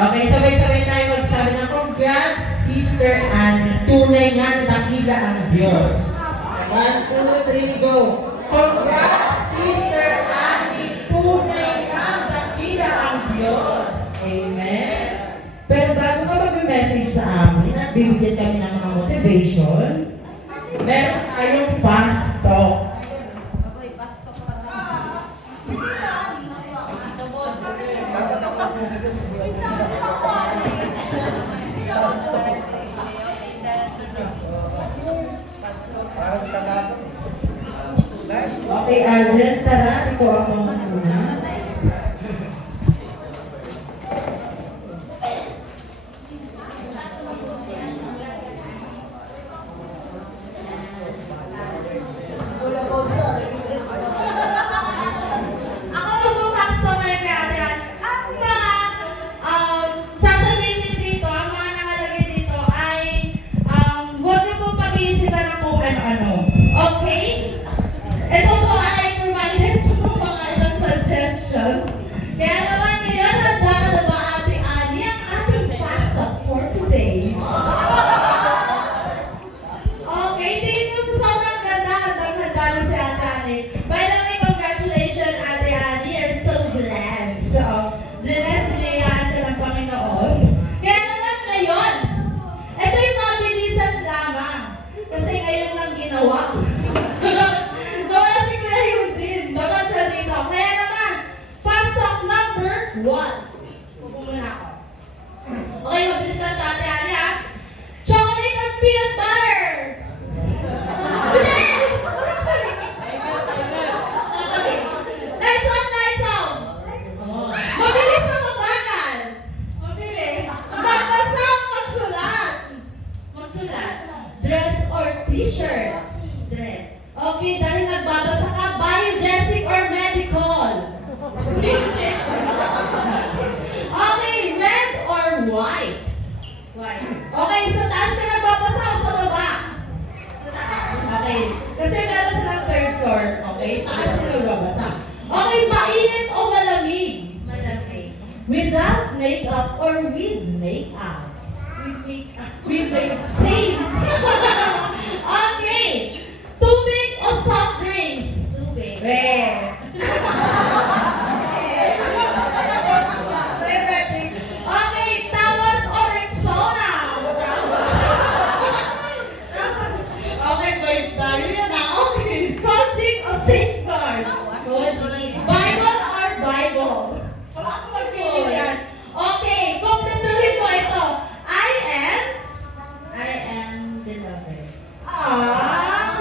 Okay, sabay-sabay tayo magsabi ng congrats, Sister Annie. Tunay nga na dakila ang Diyos. 1, 2, 3, go! Congrats, Sister Annie. Tunay nga dakila ang Diyos. Amen. Pero bago ka mag-message sa amin at bibigyan kami ng mga motivation, meron tayong fast talk. Okay, Alden, tara, ito ako muna. Without makeup or with makeup? With makeup. With makeup. Same. Okay. Tubig o soft drinks? Tubig. Red. Okay. Tawas o Rexona? Okay, wait tayo yan na. Okay. Coaching o safeguard? Bible or Bible? Okay, kumpletuhin mo ito. I am beloved.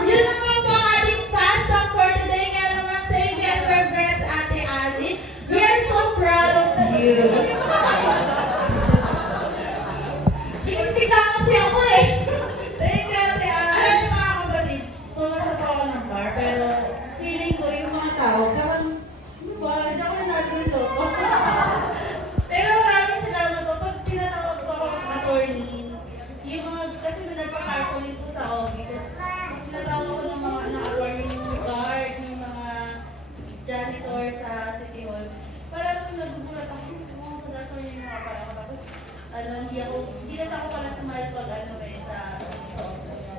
Yun naman po ang ating fast talk for today. Kaya naman, thank you and congrats, Ate Annie. We are so proud of you. Hindi ka kasi ako eh. Thank you, Ate Annie. Alam niyo mga kapatid, pumasok ako ng bar, pero feeling ko yung mga tao, parang, hindi ako nandito. Pero maraming salamat po. Pag tinatawag po ako ng attorney, yung mga, kasi may nagpa-calculate po sa office, tinatawag ko ng mga attorney, yung guard, yung mga janitor sa City Hall. Parang nagugulat ako, attorney yung mga pala ako. Tapos, hindi na ako pala sumahit pag sa office.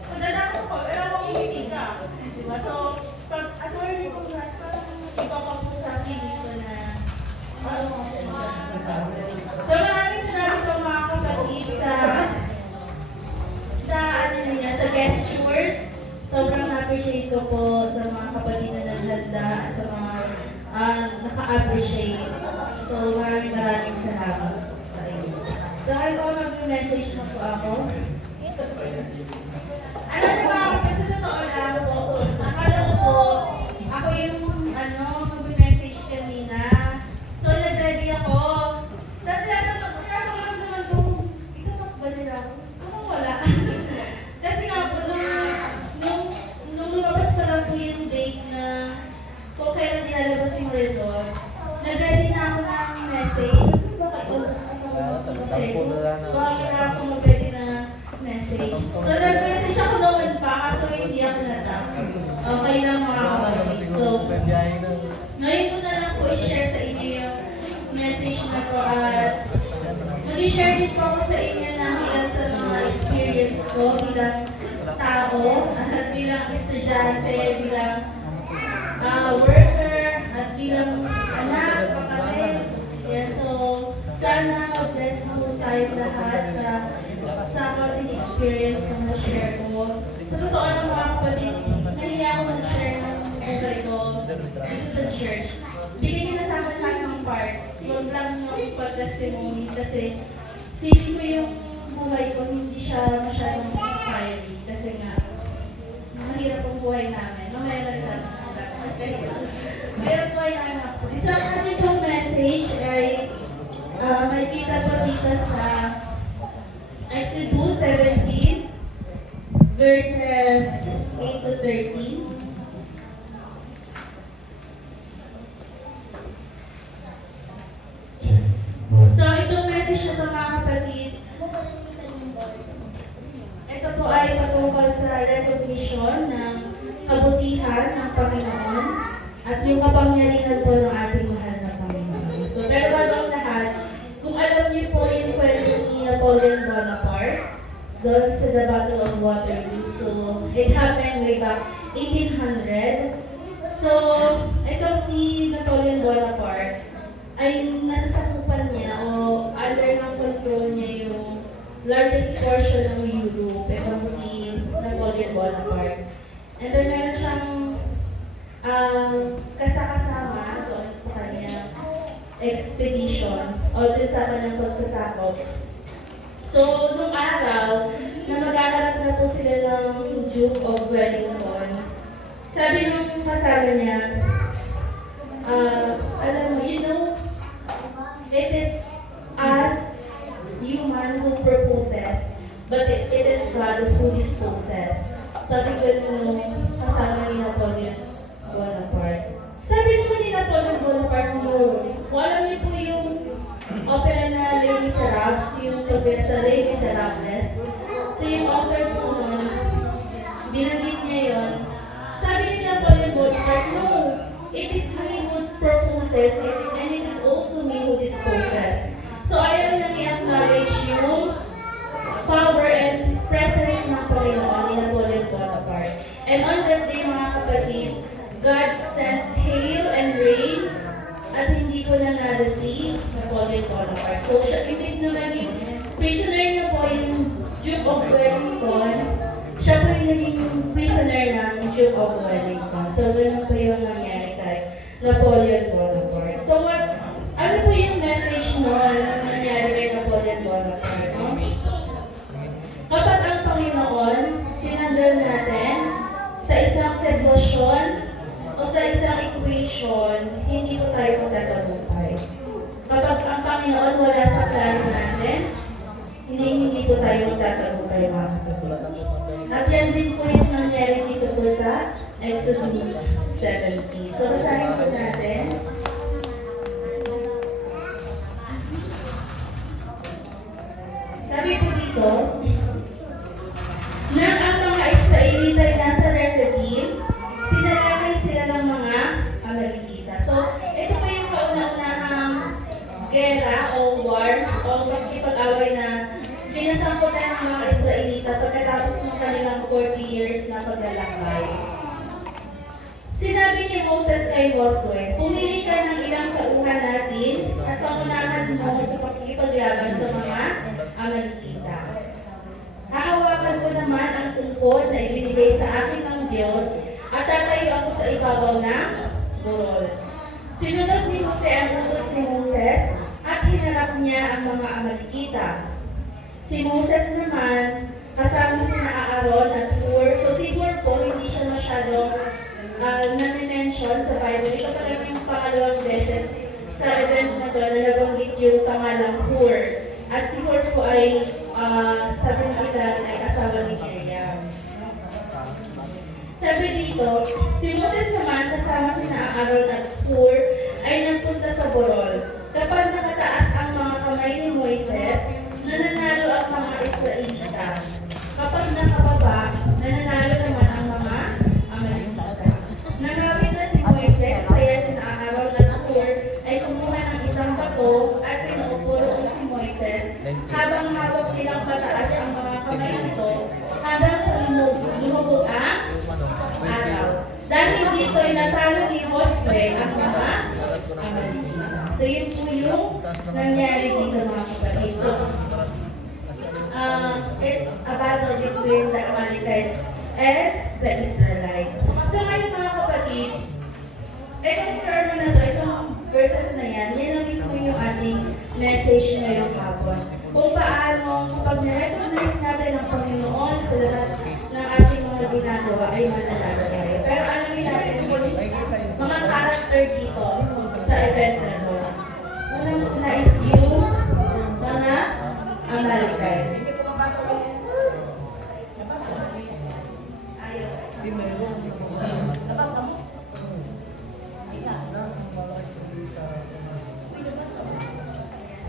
Pagdadako ko, pero ako hindi ka. Diba? So, pag attorney ko, parang iba pa po sa feeling ko na, so maraming salamat po mga kapatid sa gestures. Sobrang appreciate ko po sa mga kapatid na naghanda, sa mga naka-appreciate. So maraming salamat sa inyo. Dahil ko mag-message na po ako. Ano na mga kapatid, sa totoo lang po, akala ko po, ako yung mag-message kanina. So, nag-ready ako. Tapos, kaya ko lang naman kung ikaw ba nila ako? Kung wala. Kasi nga po, nung lumabas pa lang po yung date na kung kailan nilalabas yung result, nag-ready na ako ng message. Bakit? kasi baka kailangan ko mag-ready na message. So, nag-message ako noon pa, kaso hindi ako natap. Okay lang mga kapatid. So, ngayon ko na lang po i-share sa inyo yung message na to at mag-i-share din po ako sa inyo ng ilan sa mga experience ko bilang tao, at bilang estudyante, bilang worker, at bilang anak, kapatid. Yan, so, sana mag-bless mo tayo lahat sa ating experience na na-share ko. Sa totoo ng mga kapatid, nahiya ako mag-share ng buhay ko dito sa church. Bigyan nyo na sa akin lahat ng part. Huwag lang ng pag-testimony kasi feeling ko yung buhay ko hindi siya masyadong inspiring kasi nga mahirap ang buhay namin. Mamaya na rin natin. Mahirap buhay namin ako. Isa natin itong message ay may kita po dito sa Exodus 17 verses 8 to 13. So, itong message na ito mga kapatid, ito po ay patungkol sa recognition ng kabutihan ng Panginoon at yung kapangyarihan po ng ating mahal na Panginoon. So, pero bago ang lahat, kung alam niyo po yung kwento ni Napoleon Bonaparte doon sa the Battle of Waterloo, so it happened way back 1800. So, itong si Napoleon Bonaparte ay nasasakupan niya o under ng control niya yung largest portion ng Europe, itong si Napoleon Bonaparte. And then meron siyang kasama doon sa kanyang expedition o doon sa kanyang pagsasakop. So, nung araw, na mag-aarap na po sila ng Duke of Wellington, sabi nung kasama niya, alam mo, you know, it is us, human, who proposes, but it is God who disposes. Sabi ko nung kasama ni Napoleon Bonaparte. Sabi naman ni Napoleon Bonaparte kung alam niyo po yung opera na Les Miserables, yung opera sa Les Miserables. So yung author po nun, binanggit niya yun. Sabi ni Napoleon Bonaparte, no, it is me who proposes and it is also me who disposes. So ayaw nang i-acknowledge yung power and presence ng Panginoon ni Napoleon Bonaparte. And on that day, mga kapatid, God sent hail and rain at hindi ko na nada si Napoleon Bonaparte. So, imbis na maging prisoner na po yung Duke of Wellington, siya po yung naging prisoner ng Duke of Wellington. So, ganun po yung nangyari kay Napoleon Bonaparte. So, ano po yung message nun na nangyari kay Napoleon Bonaparte? No? Kapag ang Panginoon, sinandal natin sa isang sitwasyon o sa isang equation, hindi po tayo magtatagumpay. Kapag ang Panginoon wala sa plano natin, hindi po tayo magtatagumpay mga kapatid. At yan din po yung nangyari dito po sa Exodus 17. So, basahin po natin. Sabi po dito, nang ang mga Israelita ay nasa Rephidim, sinalakay sila ng mga Amalekita. So, ito po yung kauna-unahang gera o war o pag-away na sinasangkutan ng mga Israelita pagkatapos ng kanilang 40 years na paglalakbay. Sinabi ni Moses kay Joshua, pumili ka ng ilang tauhan natin at pangunahan mo sa pakikipaglaban sa mga Amalekita. Hahawakan ko naman ang tungkod na ibinigay sa akin ng Diyos at tatayo ako sa ibabaw ng burol. Sinunod ni Jose ang utos ni Moses at hinarap niya ang mga Amalekita. Si Moses naman, kasama sina Aaron at Hur. So si Hur po, hindi siya masyadong nami-mention sa Bible. Ito pa lang yung pangalawang beses sa event na to na nabanggit yung pangalang Hur. At si Hur po ay sabi ng ilan ay asawa ni Miriam. Sabi dito, si Moses naman kasama sina Aaron at Hur ay nagpunta sa Borol. Kapag nakataas ang mga kamay ni Moises, bata. Kapag nakababa, nananalo naman ang mga Amalekita. Nanawid na si Moises, kaya sinaaraw na Hur ay kumuha ng isang bato at pinuupuro si Moises habang hawak nilang pataas ang mga kamay nito hanggang sa lumubog ang araw. Dahil dito ay natalo ni Josue ang mga Amalekita. So yun po yung nangyari dito mga kapatid. So, it's a battle between the Amalekites and the Israelites. So ngayon mga kapatid, itong sermon na to, itong verses na yan, yan ang mismo yung ating message ngayong hapon. Kung paano, kapag na-recognize natin ang Panginoon sa lahat ng ating mga ginagawa ay mananalo tayo. Pero alamin natin yung mga character dito sa event na to. Unang na is yung mga Amalekites.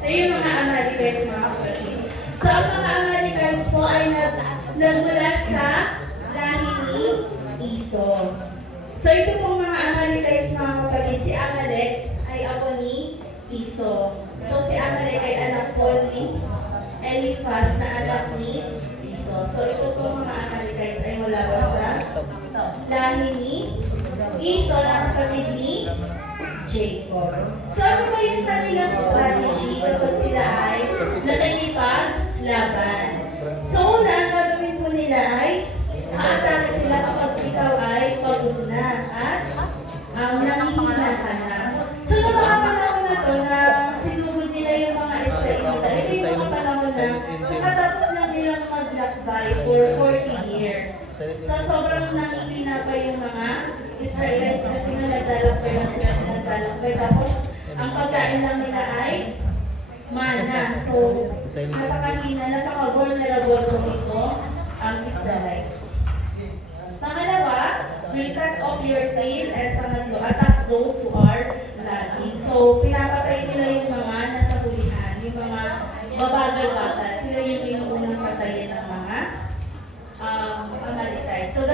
So yung mga Amalekites mga kapatid. So ang mga Amalekites po ay nagmula sa lahi ni Esau. So ito pong mga Amalekites mga kapatid, si Amalek ay apo ni Esau. So si Amalek ay anak po ni Eliphaz na anak ni Esau. So ito pong mga Amalekites ay mula sa lahi ni Esau na kapatid ni Jacob. So ano ba yung kanilang strategy kapag sila ay nakikipaglaban? So una, ang gagawin po nila ay aasara sila kapag ikaw ay pagod na at nangihina ka na. So nung mga panahon na to na sinugod nila yung mga Israelita, ito yung mga panahon na nakatapos lang nilang maglakbay for 40 years. So sobrang nakikina pa yung mga Israelites kasi nagdalakbay na sila nagdalakbay. Tapos ang pagkain lang nila ay mana. So napakahina, napaka-vulnerable po ito ang Israelites. Pangalawa, will cut off your tail, and pangatlo, attack those who are lagging. So pinapatay nila yung mga nasa hulihan, yung mga babagal-bagal. Sila yung inuunang patayin ng mga Amalekites. So